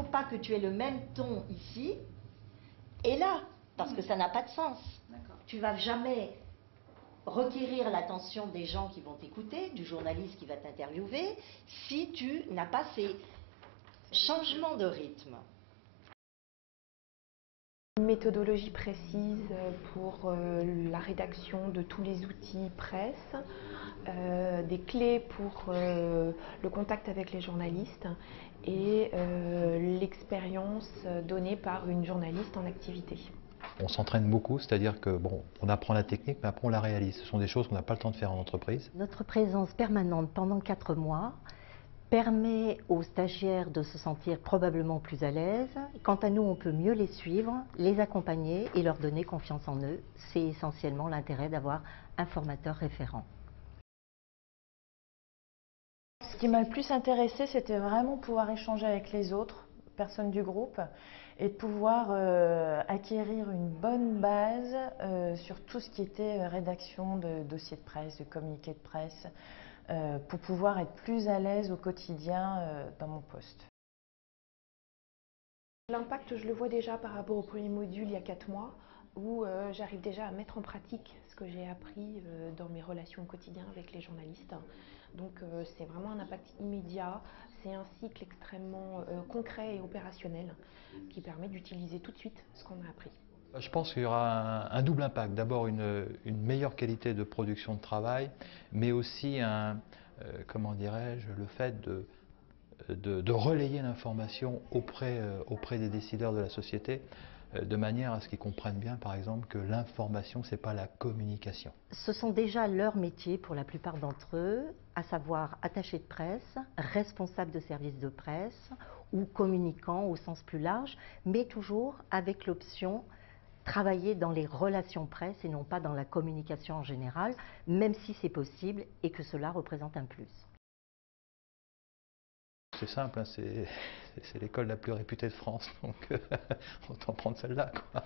faut pas que tu aies le même ton ici et là, parce que ça n'a pas de sens. Tu vas jamais requérir l'attention des gens qui vont t'écouter, du journaliste qui va t'interviewer, si tu n'as pas ces changements de rythme. Une méthodologie précise pour la rédaction de tous les outils presse, des clés pour le contact avec les journalistes et l'expérience donnée par une journaliste en activité. On s'entraîne beaucoup, c'est-à-dire que bon, on apprend la technique, mais après on la réalise. Ce sont des choses qu'on n'a pas le temps de faire en entreprise. Notre présence permanente pendant 4 mois permet aux stagiaires de se sentir probablement plus à l'aise. Quant à nous, on peut mieux les suivre, les accompagner et leur donner confiance en eux. C'est essentiellement l'intérêt d'avoir un formateur référent. Ce qui m'a le plus intéressé, c'était vraiment pouvoir échanger avec les autres personnes du groupe et de pouvoir acquérir une bonne base sur tout ce qui était rédaction de dossiers de presse, de communiqués de presse, pour pouvoir être plus à l'aise au quotidien dans mon poste. L'impact, je le vois déjà par rapport au premier module il y a 4 mois, où j'arrive déjà à mettre en pratique ce que j'ai appris dans mes relations au quotidien avec les journalistes. Donc c'est vraiment un impact immédiat, c'est un cycle extrêmement concret et opérationnel qui permet d'utiliser tout de suite ce qu'on a appris. Je pense qu'il y aura un double impact. D'abord une meilleure qualité de production de travail, mais aussi comment dirais-je, le fait de relayer l'information auprès des décideurs de la société, de manière à ce qu'ils comprennent bien, par exemple, que l'information, ce n'est pas la communication. Ce sont déjà leurs métiers pour la plupart d'entre eux, à savoir attaché de presse, responsable de service de presse ou communicant au sens plus large, mais toujours avec l'option travailler dans les relations presse et non pas dans la communication en général, même si c'est possible et que cela représente un plus. C'est simple, hein, c'est l'école la plus réputée de France, donc autant prendre celle-là, quoi.